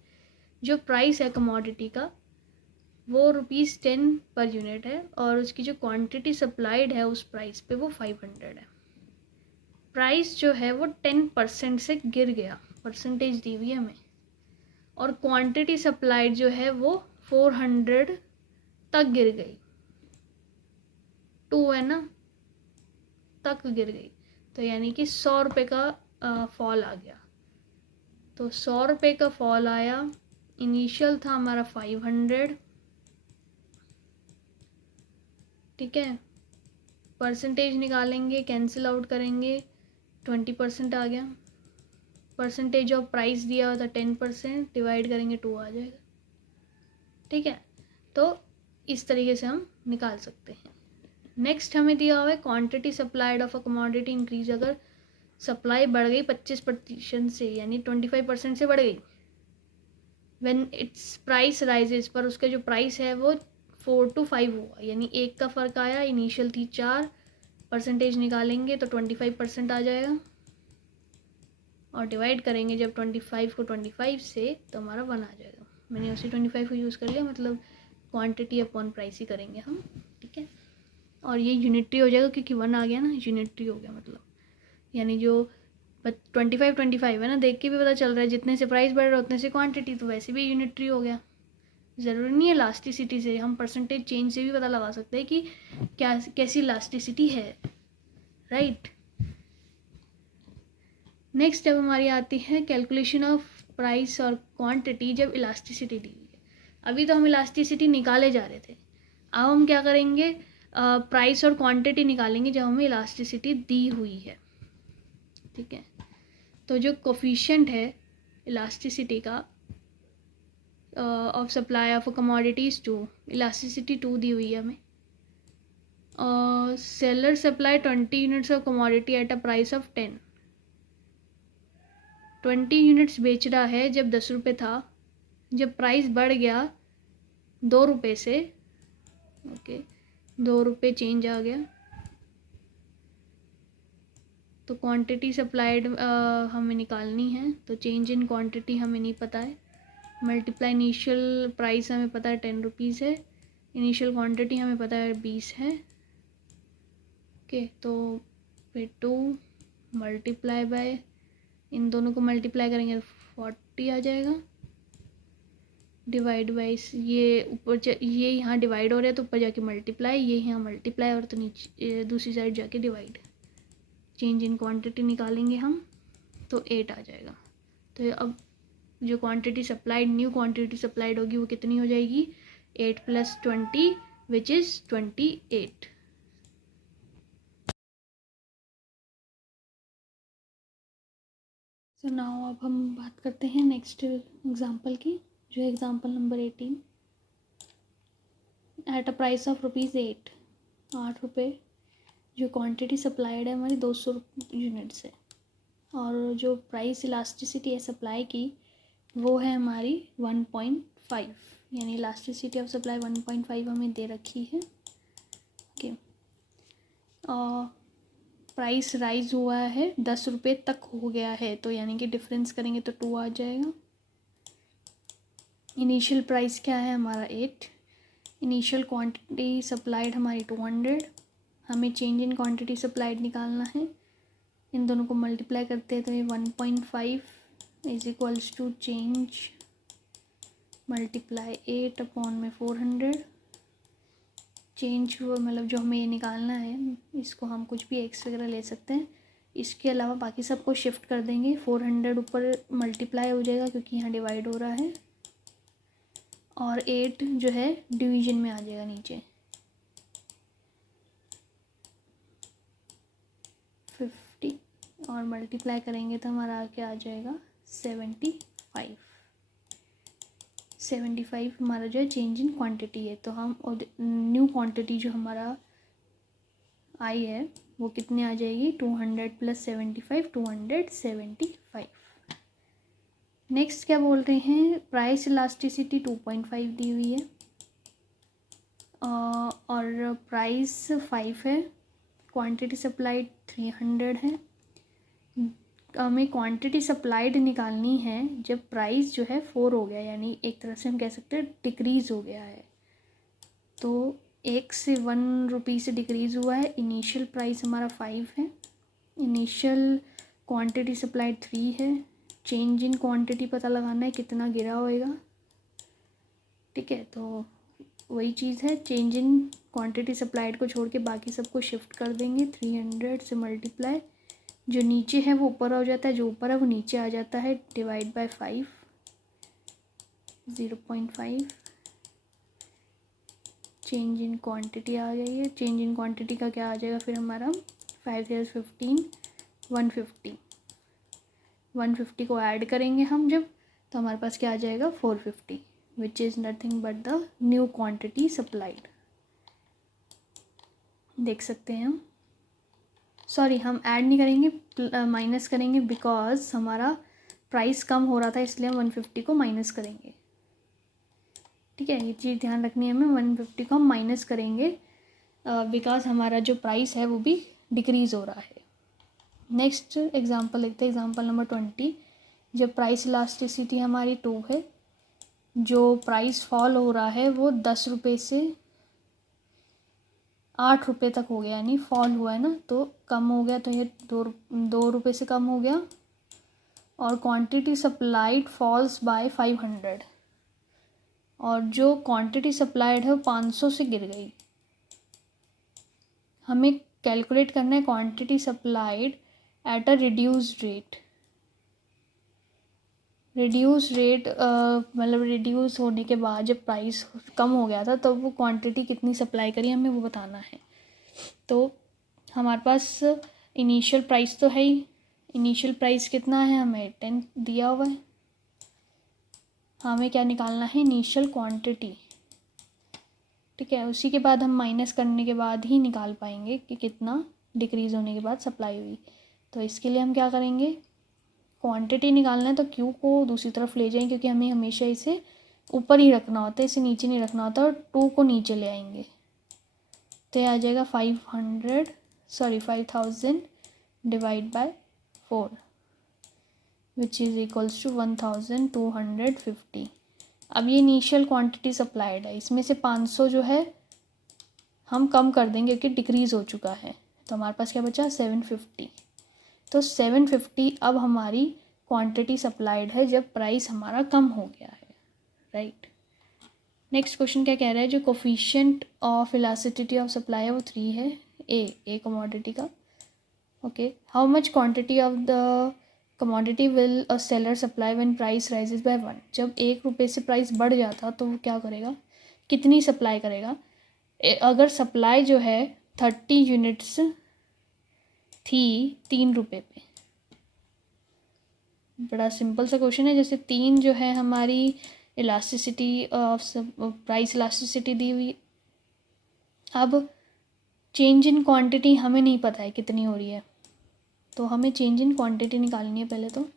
जो प्राइस है कमोडिटी का वो ₹10 पर यूनिट है, और उसकी जो क्वांटिटी सप्लाइड है उस प्राइस पे वो 500 है। प्राइस जो है वो 10% से गिर गया, परसेंटेज दी हुई है हमें, और क्वांटिटी सप्लाइड जो है वो 400 तक गिर गई, 2 है ना, तक गिर गई, तो यानी कि 100 रुपये का फॉल आ गया। तो 100 रुपये का फॉल आया, इनिशियल था हमारा 500, ठीक है। परसेंटेज निकालेंगे, कैंसिल आउट करेंगे, 20% आ गया। परसेंटेज ऑफ प्राइस दिया हुआ था 10%, डिवाइड करेंगे 2 आ जाएगा, ठीक है। तो इस तरीके से हम निकाल सकते हैं। नेक्स्ट हमें दिया हुआ है quantity supplied of a commodity increase. अगर सप्लाई बढ़ गई 25% से, यानी 25% से बढ़ गई, व्हेन इट्स प्राइस राइजेस, पर उसका जो प्राइस है वो 4 to 5 हुआ, यानी 1 का फ़र्क आया, इनिशियल थी 4, परसेंटेज निकालेंगे तो 25% आ जाएगा, और डिवाइड करेंगे जब 25 को 25 से तो हमारा 1 आ जाएगा। मैंने उसी 25 को यूज़ कर लिया, मतलब क्वांटिटी अपॉन प्राइस ही करेंगे हम, ठीक है। और ये यूनिटरी हो जाएगा, क्योंकि 1 आ गया ना, यूनिटरी हो गया, मतलब यानी जो 25 है ना, देख के भी पता चल रहा है जितने से प्राइस बढ़ रहा है उतने से क्वांटिटी, तो वैसे भी यूनिटरी हो गया। ज़रूरी नहीं है इलास्टिसिटी से, हम परसेंटेज चेंज से भी पता लगा सकते हैं कि क्या कैसी इलास्टिसिटी है, राइट। नेक्स्ट जब हमारी आती है कैलकुलेशन ऑफ प्राइस और क्वांटिटी जब इलास्टिसिटी दी हुई है। अभी तो हम इलास्टिसिटी निकाले जा रहे थे, अब हम क्या करेंगे, प्राइस और क्वांटिटी निकालेंगे जब हमें इलास्टिसिटी दी हुई है, ठीक है। तो जो कोफिशिएंट है इलास्टिसिटी का of supply of commodities 2, elasticity 2 दी हुई है हमें। Seller supply 20 units of commodity at a price of 10। 20 units बेच रहा है जब 10 रुपये था, जब प्राइस बढ़ गया 2 रुपये से, ओके, 2 रुपये चेंज आ गया, तो क्वांटिटी सप्लाइड हमें निकालनी है। तो चेंज इन क्वांटिटी हमें नहीं पता है, मल्टीप्लाई इनिशियल प्राइस हमें पता है 10 रुपीज़ है, इनिशियल क्वांटिटी हमें पता है 20 है, ओके। तो फिर 2 मल्टीप्लाई बाय, इन दोनों को मल्टीप्लाई करेंगे तो 40 आ जाएगा, डिवाइड बाई, ये ऊपर ये यहाँ डिवाइड हो रहा है तो ऊपर जाके मल्टीप्लाई, ये यहाँ मल्टीप्लाई, और तो नीचे दूसरी साइड जाके डिवाइड। चेंज इन क्वांटिटी निकालेंगे हम तो 8 आ जाएगा। तो अब जो quantity supplied, new quantity supplied होगी वो कितनी हो जाएगी, 8 + 20 विच इज़ 28। सो नाउ अब हम बात करते हैं नेक्स्ट एग्जांपल की, जो example number 18। At a price of ₹8, 8 रुपये, जो क्वांटिटी सप्लाइड है हमारी 200 यूनिट्स है, और जो प्राइस इलास्टिसिटी है सप्लाई की वो है हमारी 1.5, यानी इलास्टिसिटी ऑफ सप्लाई 1.5 हमें दे रखी है, ओके। प्राइस राइज हुआ है 10 रुपये तक हो गया है, तो यानी कि डिफरेंस करेंगे तो 2 आ जाएगा। इनिशियल प्राइस क्या है हमारा 8, इनिशियल क्वांटिटी सप्लाइड हमारी 200, हमें चेंज इन क्वांटिटी सप्लाइड निकालना है। इन दोनों को मल्टीप्लाई करते हैं तो ये 1.5 is equals to change multiply 8 upon में 400, चेंज हुआ मतलब जो हमें ये निकालना है, इसको हम कुछ भी एक्स वगैरह ले सकते हैं। इसके अलावा बाकी सबको शिफ्ट कर देंगे। 400 ऊपर मल्टीप्लाई हो जाएगा क्योंकि यहाँ डिवाइड हो रहा है, और 8 जो है डिवीजन में आ जाएगा नीचे। 50 और मल्टीप्लाई करेंगे तो हमारा आगे आ जाएगा 75। 75 हमारा जो है चेंज इन क्वांटिटी है। तो हम न्यू क्वांटिटी जो हमारा आई है वो कितने आ जाएगी, 200 + 75, 275। नेक्स्ट क्या बोल रहे हैं, प्राइस इलास्टिसिटी 2.5 दी हुई है और प्राइस 5 है, क्वांटिटी सप्लाइड 300 है। हमें क्वांटिटी सप्लाइड निकालनी है जब प्राइस जो है 4 हो गया, यानी एक तरह से हम कह सकते हैं डिक्रीज़ हो गया है। तो 1 से 1 रुपये से डिक्रीज़ हुआ है। इनिशियल प्राइस हमारा 5 है, इनिशियल क्वांटिटी सप्लाइड 3 है। चेंज इन क्वांटिटी पता लगाना है कितना गिरा होएगा, ठीक है। तो वही चीज़ है, चेंज इन क्वांटिटी सप्लाइड को छोड़ के बाकी सबको शिफ्ट कर देंगे। 300 से मल्टीप्लाई, जो नीचे है वो ऊपर हो जाता है, जो ऊपर है वो नीचे आ जाता है, divide by 5, 0.5। Change in quantity आ गई है। चेंज इन क्वांटिटी का क्या आ जाएगा फिर हमारा, 5 × 15, 150। 150 को ऐड करेंगे हम जब, तो हमारे पास क्या आ जाएगा, 450, which is nothing but the new quantity supplied. देख सकते हैं हम, सॉरी हम ऐड नहीं करेंगे, माइनस करेंगे, बिकॉज हमारा प्राइस कम हो रहा था इसलिए हम 150 को माइनस करेंगे, ठीक है। ये चीज़ ध्यान रखनी है हमें, 150 को हम माइनस करेंगे बिकॉज हमारा जो प्राइस है वो भी डिक्रीज़ हो रहा है। नेक्स्ट एग्जांपल देखते हैं, एग्जांपल नंबर 20। जब प्राइस इलास्टिसिटी हमारी 2 है, जो प्राइस फॉल हो रहा है वो 10 रुपये से 8 रुपये तक हो गया, यानी फॉल हुआ है ना, तो कम हो गया, तो ये 2 रुपये से कम हो गया। और क्वांटिटी सप्लाइड फॉल्स बाय 500, और जो क्वांटिटी सप्लाइड है वो 500 से गिर गई। हमें कैलकुलेट करना है quantity supplied at a reduced rate. Reduce rate मतलब रिड्यूस होने के बाद जब प्राइस कम हो गया था तो वो क्वांटिटी कितनी सप्लाई करी हमें वो बताना है। तो हमारे पास इनिशियल प्राइस तो है ही, इनिशियल प्राइस कितना है, हमें 10 दिया हुआ है। हमें क्या निकालना है, इनिशियल क्वांटिटी, ठीक है। उसी के बाद हम माइनस करने के बाद ही निकाल पाएंगे कि कितना डिक्रीज़ होने के बाद सप्लाई हुई। तो इसके लिए हम क्या करेंगे, क्वांटिटी निकालना है तो क्यू को दूसरी तरफ ले जाएंगे, क्योंकि हमें हमेशा इसे ऊपर ही रखना होता है, इसे नीचे नहीं रखना होता, और 2 को नीचे ले आएंगे। तो ये आ जाएगा 5000 divide by 4, which is equals to 1250। अब ये इनिशियल क्वांटिटी सप्लाइड है, इसमें से 500 जो है हम कम कर देंगे क्योंकि डिक्रीज़ हो चुका है। तो हमारे पास क्या बचा, 750। तो 750 अब हमारी क्वांटिटी सप्लाइड है जब प्राइस हमारा कम हो गया है, राइट। नेक्स्ट क्वेश्चन क्या कह रहा है, जो coefficient of elasticity of supply है वो 3 है, ए कमोडिटी का, okay. How much quantity of the commodity will a seller supply when price rises by 1। जब 1 रुपये से प्राइस बढ़ जाता तो वो क्या करेगा, कितनी सप्लाई करेगा। अगर सप्लाई जो है 30 यूनिट्स थी 3 रुपये पे, बड़ा सिंपल सा क्वेश्चन है। जैसे 3 जो है हमारी इलास्टिसिटी ऑफ प्राइस इलास्टिसिटी दी हुई, अब चेंज इन क्वांटिटी हमें नहीं पता है कितनी हो रही है, तो हमें चेंज इन क्वांटिटी निकालनी है पहले तो,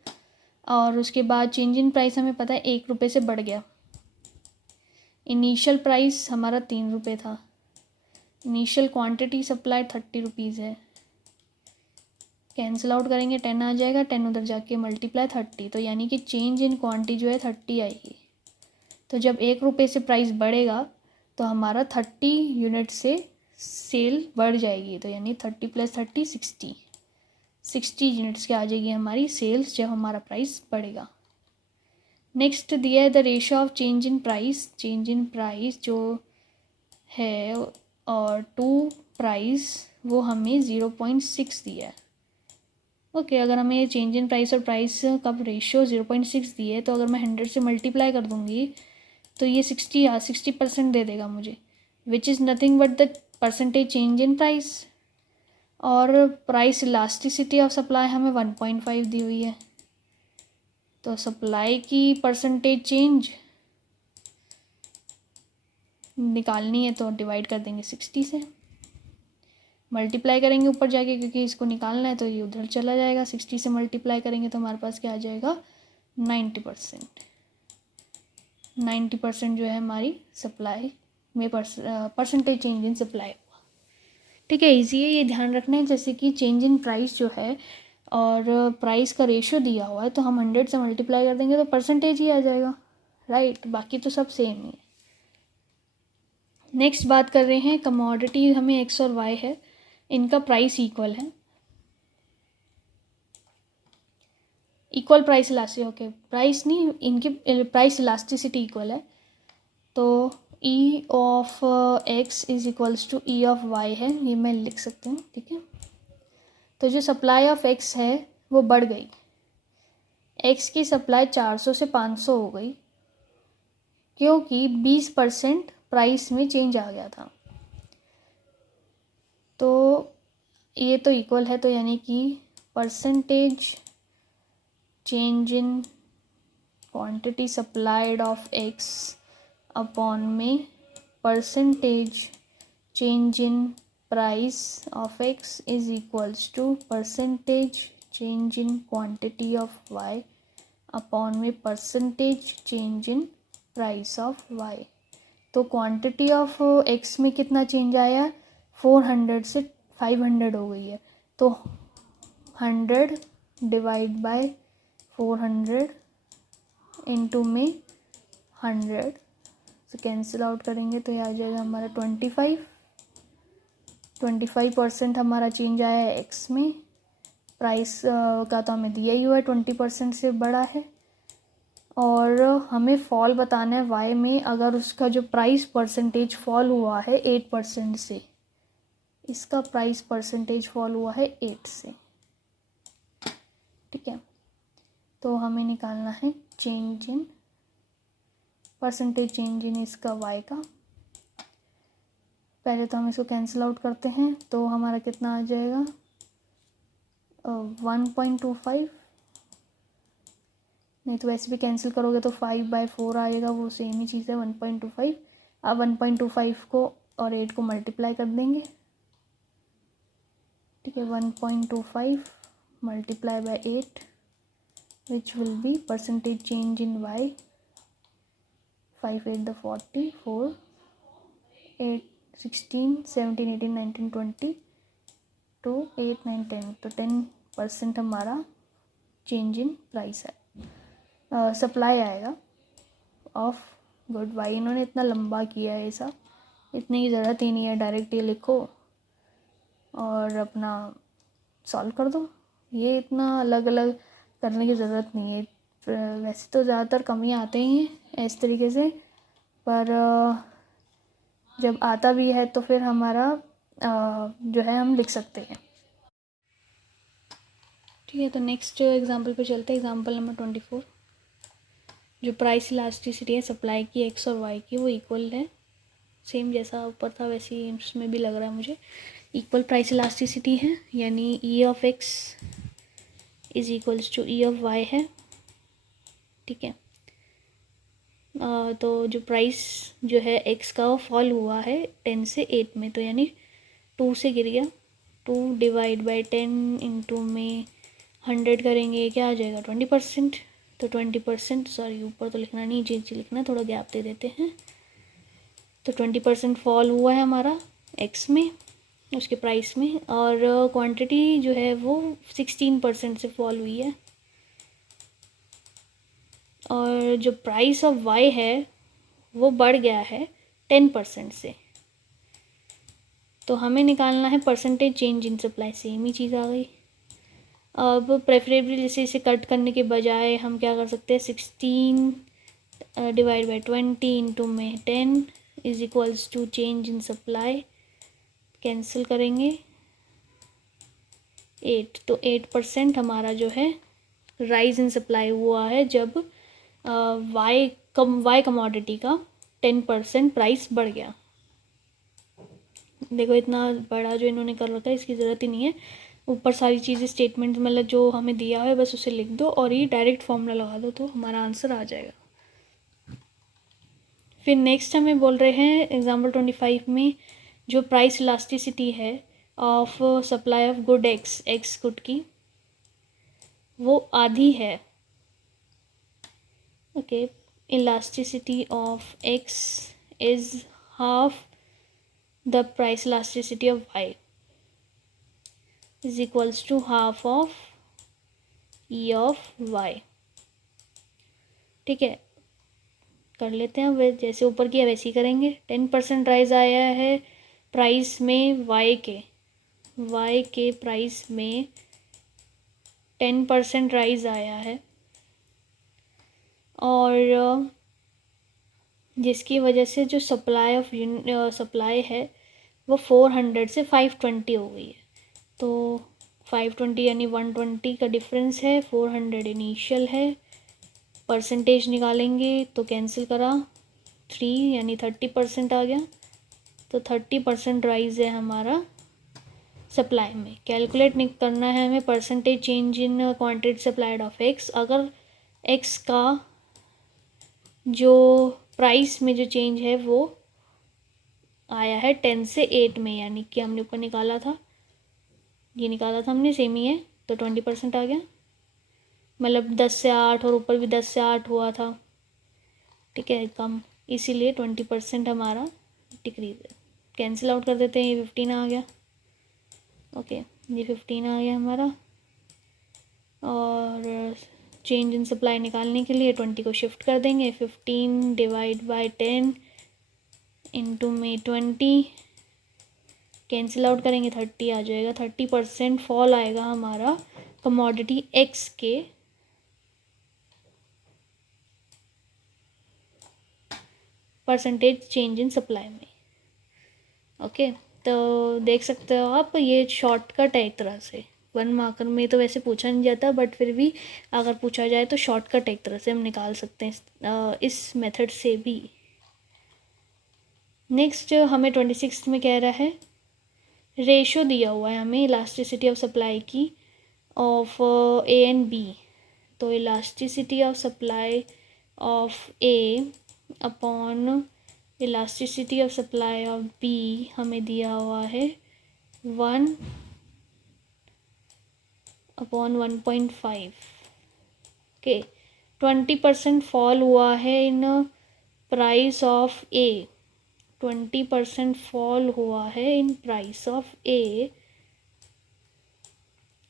और उसके बाद चेंज इन प्राइस हमें पता है 1 रुपये से बढ़ गया। इनिशियल प्राइस हमारा 3 रुपये था, इनिशियल क्वांटिटी सप्लाई 30 रुपीज़ है, कैंसिल आउट करेंगे 10 आ जाएगा, 10 उधर जाके मल्टीप्लाई 30, तो यानी कि चेंज इन क्वांटिटी जो है 30 आएगी। तो जब 1 रुपये से प्राइस बढ़ेगा तो हमारा 30 यूनिट से सेल बढ़ जाएगी, तो यानी 30 + 30 60 यूनिट्स की आ जाएगी हमारी सेल्स जब हमारा प्राइस बढ़ेगा। नेक्स्ट दिया है the ratio of change in price. Change in price जो है और टू प्राइस वो हमें 0.6 दिया है। ओके, अगर हमें ये चेंज इन प्राइस और प्राइस का रेशियो 0.6 दिए तो अगर मैं 100 से मल्टीप्लाई कर दूँगी तो ये 60% दे देगा मुझे, which is nothing but the percentage change in price. और प्राइस इलास्टिसिटी ऑफ सप्लाई हमें 1.5 दी हुई है, तो सप्लाई की परसेंटेज चेंज निकालनी है तो डिवाइड कर देंगे 60 से, मल्टीप्लाई करेंगे ऊपर जाके क्योंकि इसको निकालना है तो ये उधर चला जाएगा। 60 से मल्टीप्लाई करेंगे तो हमारे पास क्या आ जाएगा 90%। 90% जो है हमारी सप्लाई में परसेंटेज चेंज इन सप्लाई हुआ। ठीक है, ईजी है, ये ध्यान रखना है। जैसे कि चेंज इन प्राइस जो है और प्राइस का रेशियो दिया हुआ है तो हम 100 से मल्टीप्लाई कर देंगे तो परसेंटेज ही आ जाएगा, राइट। बाकी तो सब सेम ही है। नेक्स्ट बात कर रहे हैं कमोडिटी, हमें एक्स और वाई है, इनका प्राइस इक्वल है, equal price elasticity, okay price नहीं, इनकी प्राइस इलास्टिसिटी इक्वल है। तो E of X is equals to E of Y है, ये मैं लिख सकती हूँ, ठीक है। तो जो सप्लाई ऑफ एक्स है वो बढ़ गई, एक्स की सप्लाई 400 से 500 हो गई क्योंकि 20% प्राइस में चेंज आ गया था। तो ये तो इक्वल है, तो यानी कि percentage change in quantity supplied of X upon में percentage change in price of X is equals to percentage change in quantity of Y upon में percentage change in price of Y. तो quantity of X में कितना change आया, 400 से 500 हो गई है, तो 100 डिवाइड बाय 400 इंटू में 100 से कैंसिल आउट करेंगे तो ये आ जाएगा हमारा 25% हमारा चेंज आया है एक्स में। प्राइस का तो हमें दिया ही हुआ है 20% से बड़ा है, और हमें फॉल बताना है वाई में। अगर उसका जो प्राइस परसेंटेज फॉल हुआ है 8% से, इसका प्राइस परसेंटेज फॉल हुआ है 8 से, ठीक है। तो हमें निकालना है चेंज इन परसेंटेज चेंज इन इसका वाई का। पहले तो हम इसको कैंसिल आउट करते हैं तो हमारा कितना आ जाएगा 1.25, नहीं तो वैसे भी कैंसिल करोगे तो 5/4 आएगा, वो सेम ही चीज़ है 1.25। अब 1.25 को और 8 को मल्टीप्लाई कर देंगे, ठीक है। 1.25 multiply by 8 which will be percentage change in Y, 5 8 the 40, 4 8 16 17 18 19 20 2 8 9 10, तो 10% हमारा चेंज इन प्राइस है, सप्लाई आएगा ऑफ गुड वाई। इन्होंने इतना लंबा किया है सब, इतनी की ज़रूरत ही नहीं है, डायरेक्ट ये लिखो और अपना सॉल्व कर दो, ये इतना अलग अलग करने की ज़रूरत नहीं है। वैसे तो ज़्यादातर कम ही आते ही हैं इस तरीके से, पर जब आता भी है तो फिर हमारा जो है हम लिख सकते हैं, ठीक है। तो नेक्स्ट एग्जांपल पे चलते हैं, एग्जांपल नंबर 24। जो प्राइस इलास्टिसिटी है सप्लाई की एक्स और वाई की वो इक्वल है, सेम जैसा ऊपर था वैसे ही इसमें भी लग रहा है मुझे, इक्वल प्राइस इलास्टिसिटी है, यानी E of X is equals to E of Y है, ठीक है। तो जो प्राइस जो है एक्स का वो फॉल हुआ है 10 से 8 में, तो यानी 2 से गिर गया, 2 डिवाइड बाई 10 इंटू में 100 करेंगे क्या आ जाएगा 20%। तो 20%, सॉरी ऊपर तो लिखना नहीं, नीचे लिखना है, थोड़ा गैप दे देते हैं। तो 20% फॉल हुआ है हमारा एक्स में, उसके प्राइस में, और क्वांटिटी जो है वो 16% से फॉल हुई है, और जो प्राइस ऑफ वाई है वो बढ़ गया है 10% से। तो हमें निकालना है percentage change in supply, same ही चीज़ आ गई। अब प्रेफरेबली जैसे इसे कट करने के बजाय हम क्या कर सकते हैं, 16 डिवाइड बाई 20 इंटू में 10 is equals to change in supply cancel करेंगे 8, तो 8% हमारा जो है राइज इन सप्लाई हुआ है जब वाई कमोडिटी का 10% प्राइस बढ़ गया। देखो इतना बड़ा जो इन्होंने कर रखा है इसकी ज़रूरत ही नहीं है, ऊपर सारी चीज़ें स्टेटमेंट मतलब जो हमें दिया है बस उसे लिख दो और ये डायरेक्ट फॉर्मूला लगा दो तो हमारा आंसर आ जाएगा। फिर नेक्स्ट हमें बोल रहे हैं एग्जाम्पल 25 में जो प्राइस इलास्टिसिटी है of supply of good X good की वो आधी है। Okay, elasticity of X is half the price elasticity of Y is equals to half of E of Y. ठीक है, कर लेते हैं। वे जैसे ऊपर किया वैसे ही करेंगे। 10% राइज आया है प्राइस में वाई के प्राइस में 10% राइज आया है और जिसकी वजह से जो सप्लाई है वो 400 से 520 हो गई है। तो 520 यानी 120 का डिफरेंस है, 400 इनिशियल है। परसेंटेज निकालेंगे तो कैंसिल करा 3 यानी 30% आ गया। तो 30% राइज है हमारा सप्लाई में। कैलकुलेट करना है हमें percentage change in quantity supplied of x. अगर एक्स का जो प्राइस में जो चेंज है वो आया है 10 से 8 में, यानी कि हमने ऊपर निकाला था, ये निकाला था हमने, सेम ही है, तो 20% आ गया। मतलब 10 से 8 और ऊपर भी 10 से 8 हुआ था, ठीक है, कम, इसीलिए 20% हमारा डिक्रीज है। कैंसिल आउट कर देते हैं, ये 15 आ गया। ओके, ये 15 आ गया हमारा। और चेंज इन सप्लाई निकालने के लिए 20 को शिफ्ट कर देंगे। 15 डिवाइड बाई 10 इंटू में 20, कैंसिल आउट करेंगे 30 आ जाएगा। 30% फॉल आएगा हमारा कमोडिटी एक्स के परसेंटेज चेंज इन सप्लाई में। ओके, तो देख सकते हो आप, ये शॉर्टकट है एक तरह से। 1 मार्कर में तो वैसे पूछा नहीं जाता, बट फिर भी अगर पूछा जाए तो शॉर्टकट एक तरह से हम निकाल सकते हैं इस मेथड से भी। नेक्स्ट हमें 26 में कह रहा है रेशो दिया हुआ है हमें इलास्टिसिटी ऑफ सप्लाई की ऑफ ए एंड बी। तो elasticity of supply of A upon elasticity of supply of B हमें दिया हुआ है 1/1.5। ओके, 20% फॉल हुआ है इन प्राइस ऑफ ए, 20% फॉल हुआ है इन प्राइस ऑफ ए,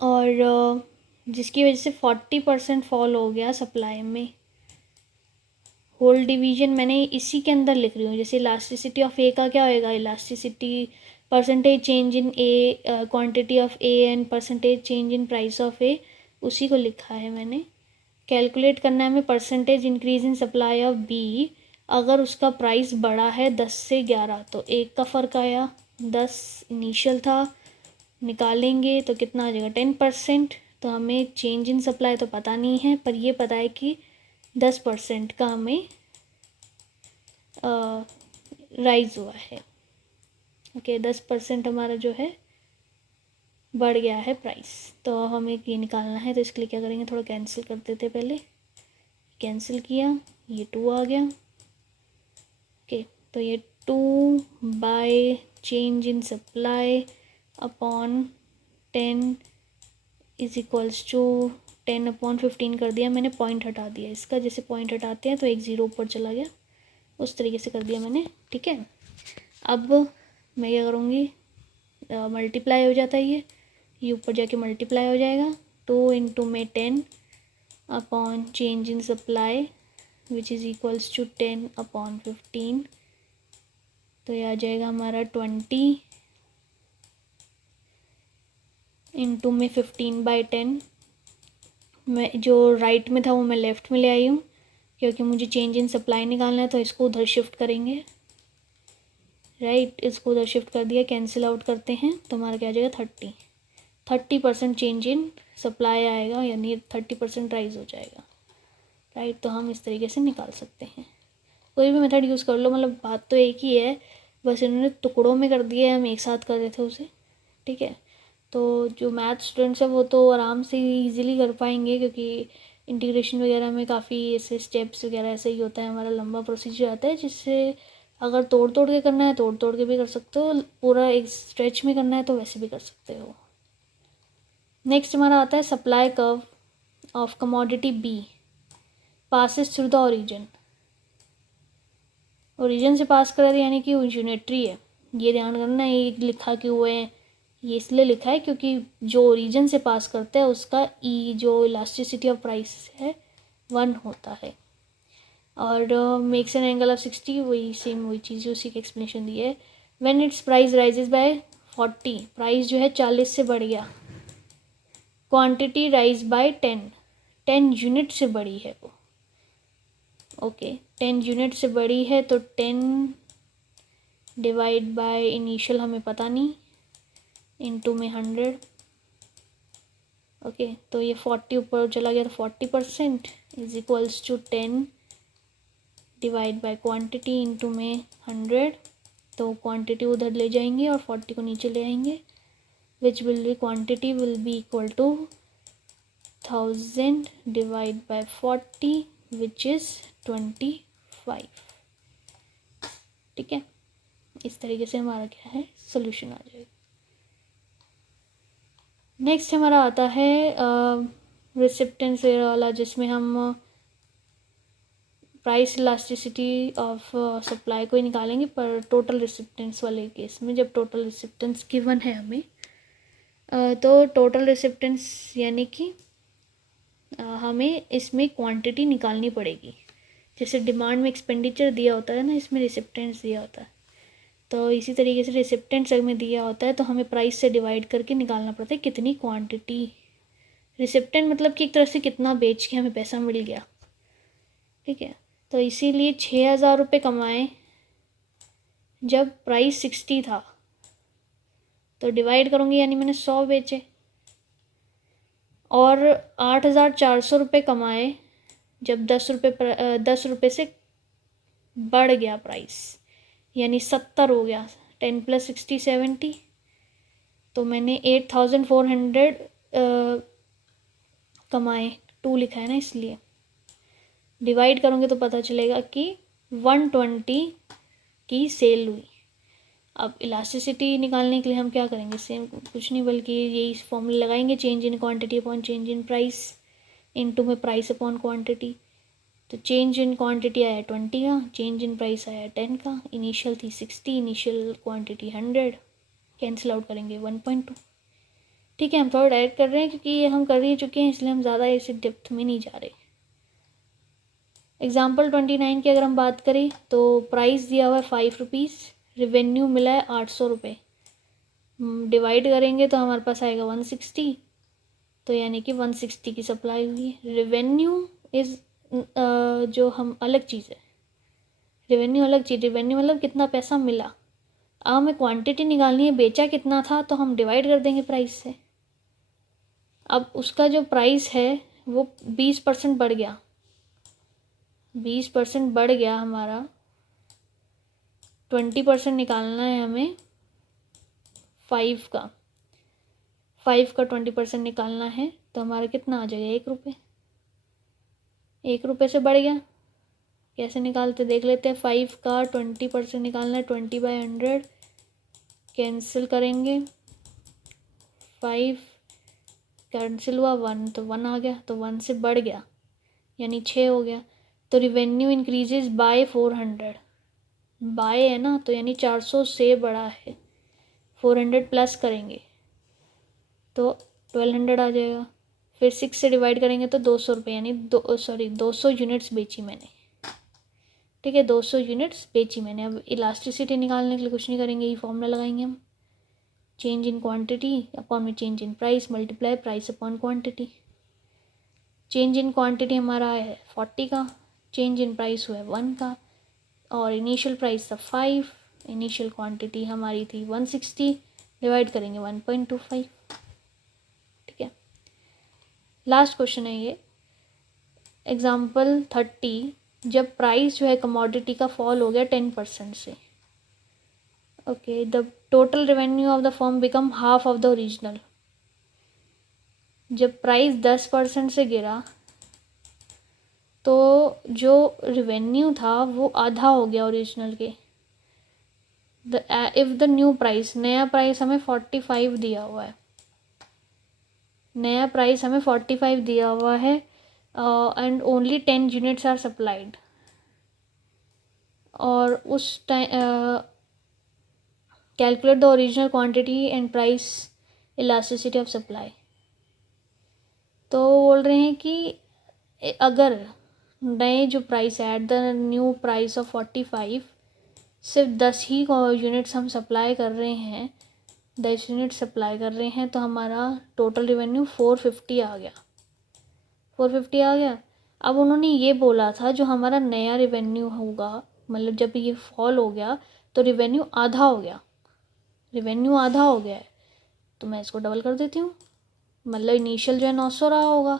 और जिसकी वजह से 40% फॉल हो गया सप्लाई में। होल डिवीजन मैंने इसी के अंदर लिख रही हूँ। जैसे इलास्टिसिटी ऑफ ए का क्या होएगा, elasticity percentage change in A quantity of A and percentage change in price of A, उसी को लिखा है मैंने। कैलकुलेट करना है हमें percentage increase in supply of B. अगर उसका प्राइस बढ़ा है 10 से 11, तो 1 का फ़र्क आया, 10 इनिशियल था, निकालेंगे तो कितना आ जाएगा 10%। तो हमें चेंज इन सप्लाई तो पता नहीं है, पर ये पता है कि 10% का हमें राइज हुआ है। ओके, 10% हमारा जो है बढ़ गया है प्राइस। तो हमें ये निकालना है, तो इसके लिए क्या करेंगे, थोड़ा कैंसिल कर देते पहले। कैंसिल किया, ये 2 आ गया। ओके, तो ये 2 by change in supply upon 10 is equals to 10/15 कर दिया मैंने। पॉइंट हटा दिया इसका, जैसे पॉइंट हटाते हैं तो एक ज़ीरो ऊपर चला गया, उस तरीके से कर दिया मैंने। ठीक है, अब मैं क्या करूँगी, मल्टीप्लाई हो जाता है, ये ऊपर जाके मल्टीप्लाई हो जाएगा। 2 इंटू में 10 upon change in supply which is equals to 10/15, तो ये आ जाएगा हमारा 20 इंटू में 15/10। मैं जो राइट में था वो मैं लेफ़्ट में ले आई हूँ, क्योंकि मुझे चेंज इन सप्लाई निकालना है, तो इसको उधर शिफ्ट करेंगे, राइट, इसको उधर शिफ्ट कर दिया, कैंसिल आउट करते हैं तो हमारा क्या आ जाएगा 30% चेंज इन सप्लाई आएगा, यानी 30% राइज हो जाएगा। राइट, तो हम इस तरीके से निकाल सकते हैं। कोई भी मेथड यूज़ कर लो, मतलब बात तो एक ही है, बस इन्होंने टुकड़ों में कर दिया है, हम एक साथ कर रहे थे उसे। ठीक है, तो जो मैथ स्टूडेंट्स हैं वो तो आराम से ईजिली कर पाएंगे, क्योंकि इंटीग्रेशन वगैरह में काफ़ी ऐसे स्टेप्स वगैरह ऐसे ही होता है, हमारा लंबा प्रोसीजर आता है, जिससे अगर तोड़ तोड़ के करना है तोड़ तोड़ के भी कर सकते हो, पूरा एक स्ट्रेच में करना है तो वैसे भी कर सकते हो। नेक्स्ट हमारा आता है supply curve of commodity B passes through the origin. Origin से पास कर रहे यानी कि यूनिटरी है, ये ध्यान करना। ये लिखा क्यों हुए हैं, ये इसलिए लिखा है क्योंकि जो ओरिजिन से पास करता है उसका ई जो इलास्टिसिटी ऑफ प्राइस है 1 होता है। और मेक्स एन एंगल ऑफ 60, वही सेम वही चीज़, उसी की एक्सप्लेनेशन दी है। When it's price rises by 40, price जो है 40 से बढ़ गया, क्वांटिटी राइज बाय 10 यूनिट से बढ़ी है वो। ओके, 10 यूनिट से बड़ी है तो 10 डिवाइड बाय इनिशियल हमें पता नहीं, इनटू में 100। ओके, तो ये 40 ऊपर चला गया तो 40% is equals to 10 divide by quantity into में 100। तो क्वांटिटी उधर ले जाएंगे और 40 को नीचे ले आएंगे, which will be quantity will be equal to 1000 divide by 40 which is 25। ठीक है, इस तरीके से हमारा क्या है सोल्यूशन आ जाएगा। नेक्स्ट हमारा आता है रिसिप्टेंस वाला, जिसमें हम प्राइस इलास्टिसिटी ऑफ सप्लाई को ही निकालेंगे, पर टोटल रिसिप्टेंस वाले केस में जब टोटल रिसिप्टेंस गिवन है हमें, तो टोटल रिसिप्टेंस यानी कि हमें इसमें क्वांटिटी निकालनी पड़ेगी। जैसे डिमांड में एक्सपेंडिचर दिया होता है ना, इसमें रिसिप्टेंस दिया होता है, तो इसी तरीके से रिसिप्टेंट्स में दिया होता है तो हमें प्राइस से डिवाइड करके निकालना पड़ता है कितनी क्वांटिटी। रिसिप्टेंट मतलब कि एक तरह से कितना बेच के हमें पैसा मिल गया। ठीक है, तो इसीलिए 6000 कमाए जब प्राइस 60 था, तो डिवाइड करूँगी यानी मैंने 100 बेचे। और 8400 कमाए जब 10 रुपये से बढ़ गया प्राइस, यानी 70 हो गया, 10 + 60 70। तो मैंने 8400 कमाए, 2 लिखा है ना इसलिए। डिवाइड करोगे तो पता चलेगा कि 120 की सेल हुई। अब इलास्टिसिटी निकालने के लिए हम क्या करेंगे, सेम कुछ नहीं बल्कि यही फॉर्मूला लगाएंगे, change in quantity upon change in price into में प्राइस अपॉन क्वांटिटी। तो चेंज इन क्वांटिटी आया 20 का, चेंज इन प्राइस आया 10 का, इनिशियल थी 60, इनिशियल क्वांटिटी 100, कैंसिल आउट करेंगे 1.2। ठीक है, हम थोड़ा डायरेक्ट कर रहे हैं क्योंकि ये हम कर ही चुके हैं, इसलिए हम ज़्यादा ऐसे डेप्थ में नहीं जा रहे। एग्जाम्पल 29 की अगर हम बात करें तो प्राइस दिया हुआ है 5 रुपीज़, रिवेन्यू मिला है 800 रुपये। डिवाइड करेंगे तो हमारे पास आएगा 160, तो यानी कि 160 की सप्लाई हुई है। रिवेन्यू इज़ जो हम अलग चीज़ है, रेवेन्यू अलग चीज़, रेवेन्यू मतलब कितना पैसा मिला। अब हमें क्वांटिटी निकालनी है, बेचा कितना था, तो हम डिवाइड कर देंगे प्राइस से। अब उसका जो प्राइस है वो 20% बढ़ गया, 20% बढ़ गया हमारा, 20% निकालना है हमें 5 का, 20% निकालना है तो हमारा कितना आ जाएगा 1 रुपये। 1 रुपये से बढ़ गया, कैसे निकालते देख लेते हैं। 5 का 20% निकालना है, 20/100 कैंसिल करेंगे, 5 कैंसिल हुआ, 1 तो 1 आ गया, तो 1 से बढ़ गया यानी 6 हो गया। तो रिवेन्यू इंक्रीजेज बाय 400, बाय है ना, तो यानी 400 से बड़ा है, 400 प्लस करेंगे तो 1200 आ जाएगा। फिर 6 से डिवाइड करेंगे तो 200 रुपये, यानी 200 यूनिट्स बेची मैंने। ठीक है, 200 यूनिट्स बेची मैंने। अब इलास्टिसिटी निकालने के लिए कुछ नहीं करेंगे, ये फॉर्मूला लगाएंगे हम, चेंज इन क्वांटिटी अपॉन में change in price multiply price upon quantity. Change in quantity हमारा है 40 का, चेंज इन प्राइस हुआ है 1 का, और इनिशियल प्राइस था 5, इनिशियल क्वांटिटी हमारी थी 160, डिवाइड करेंगे 1.25, ठीक है। लास्ट क्वेश्चन है ये, एग्जाम्पल 30, जब प्राइस जो है कमोडिटी का फॉल हो गया 10% से, okay, the total revenue of the firm become half of the original. जब प्राइस 10% से गिरा तो जो रेवेन्यू था वो आधा हो गया ओरिजिनल के। इफ़ द न्यू प्राइस, नया प्राइस हमें 45 दिया हुआ है, नया प्राइस हमें 45 दिया हुआ है and only 10 units are supplied, और उस time calculate the original quantity and price elasticity of supply. तो बोल रहे हैं कि अगर नए जो प्राइस है at the new price of 45, सिर्फ 10 ही यूनिट्स हम सप्लाई कर रहे हैं, 10 यूनिट सप्लाई कर रहे हैं, तो हमारा टोटल रेवेन्यू 450 आ गया, 450 आ गया। अब उन्होंने ये बोला था जो हमारा नया रेवेन्यू होगा, मतलब जब ये फॉल हो गया तो रेवेन्यू आधा हो गया, रेवेन्यू आधा हो गया है, तो मैं इसको डबल कर देती हूँ, मतलब इनिशियल जो है 900 रहा होगा।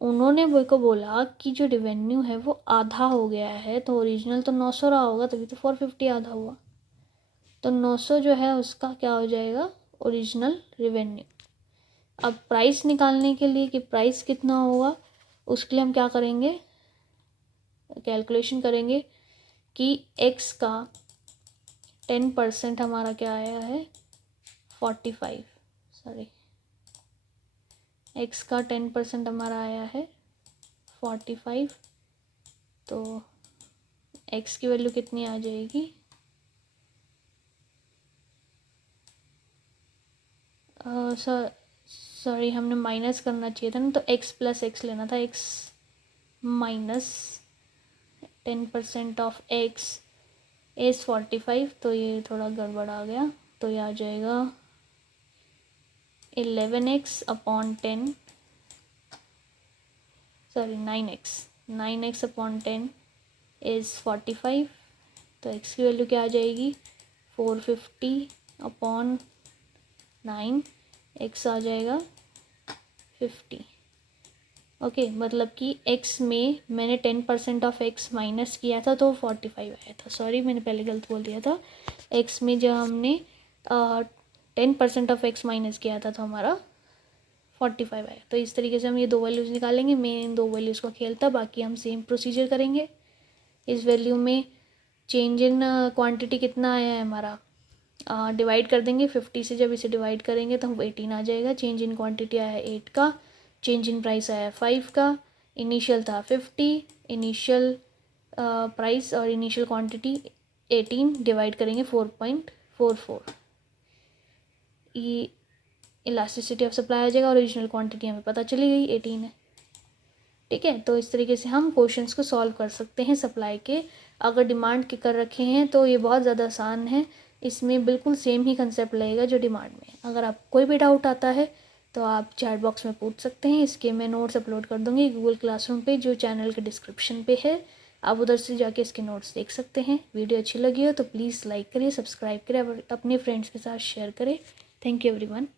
उन्होंने मेरे को बोला कि जो रेवेन्यू है वो आधा हो गया है, तो ओरिजिनल तो 900 रहा होगा, तभी तो 450 आधा हुआ, तो 900 जो है उसका क्या हो जाएगा, ओरिजिनल रेवेन्यू। अब प्राइस निकालने के लिए कि प्राइस कितना होगा, उसके लिए हम क्या करेंगे, कैलकुलेशन करेंगे कि x का 10% हमारा क्या आया है 45, सॉरी, x का 10% हमारा आया है 45, तो x की वैल्यू कितनी आ जाएगी, सॉरी हमने माइनस करना चाहिए था ना, तो x प्लस x लेना था, x minus 10% of x is 45, तो ये थोड़ा गड़बड़ आ गया, तो ये आ जाएगा 11x upon 10, sorry 9x upon 10 is 45, तो x की वैल्यू क्या आ जाएगी 450 अपॉन 9, x आ जाएगा 50, ओके, मतलब कि x में मैंने 10% ऑफ x माइनस किया था तो 45 आया था, सॉरी मैंने पहले गलत बोल दिया था, x में जब हमने 10% ऑफ x माइनस किया था तो हमारा 45 आया। तो इस तरीके से हम ये दो वैल्यूज़ निकालेंगे, मैं इन दो वैल्यूज़ को खेलता, बाकी हम सेम प्रोसीजर करेंगे। इस वैल्यू में चेंज इन क्वांटिटी कितना आया है हमारा, डिवाइड कर देंगे 50 से, जब इसे डिवाइड करेंगे तो हम 18 आ जाएगा। चेंज इन क्वांटिटी आया है 8 का, चेंज इन प्राइस आया 5 का, इनिशियल था 50, इनिशियल प्राइस और इनिशियल क्वांटिटी 18, डिवाइड करेंगे 4.44, ये इलास्टिसिटी ऑफ सप्लाई आ जाएगा, ओरिजिनल क्वांटिटी हमें पता चली गई 18 है, ठीक है। तो इस तरीके से हम क्वेश्चंस को सॉल्व कर सकते हैं सप्लाई के। अगर डिमांड के कर रखे हैं तो ये बहुत ज़्यादा आसान है, इसमें बिल्कुल सेम ही कंसेप्ट लगेगा जो डिमांड में। अगर आप कोई भी डाउट आता है तो आप चैट बॉक्स में पूछ सकते हैं, इसके मैं नोट्स अपलोड कर दूँगी गूगल क्लासरूम पे, जो चैनल के डिस्क्रिप्शन पे है, आप उधर से जाके इसके नोट्स देख सकते हैं। वीडियो अच्छी लगी हो तो प्लीज़ लाइक करिए, सब्सक्राइब करें और अपने फ्रेंड्स के साथ शेयर करें। Thank you everyone.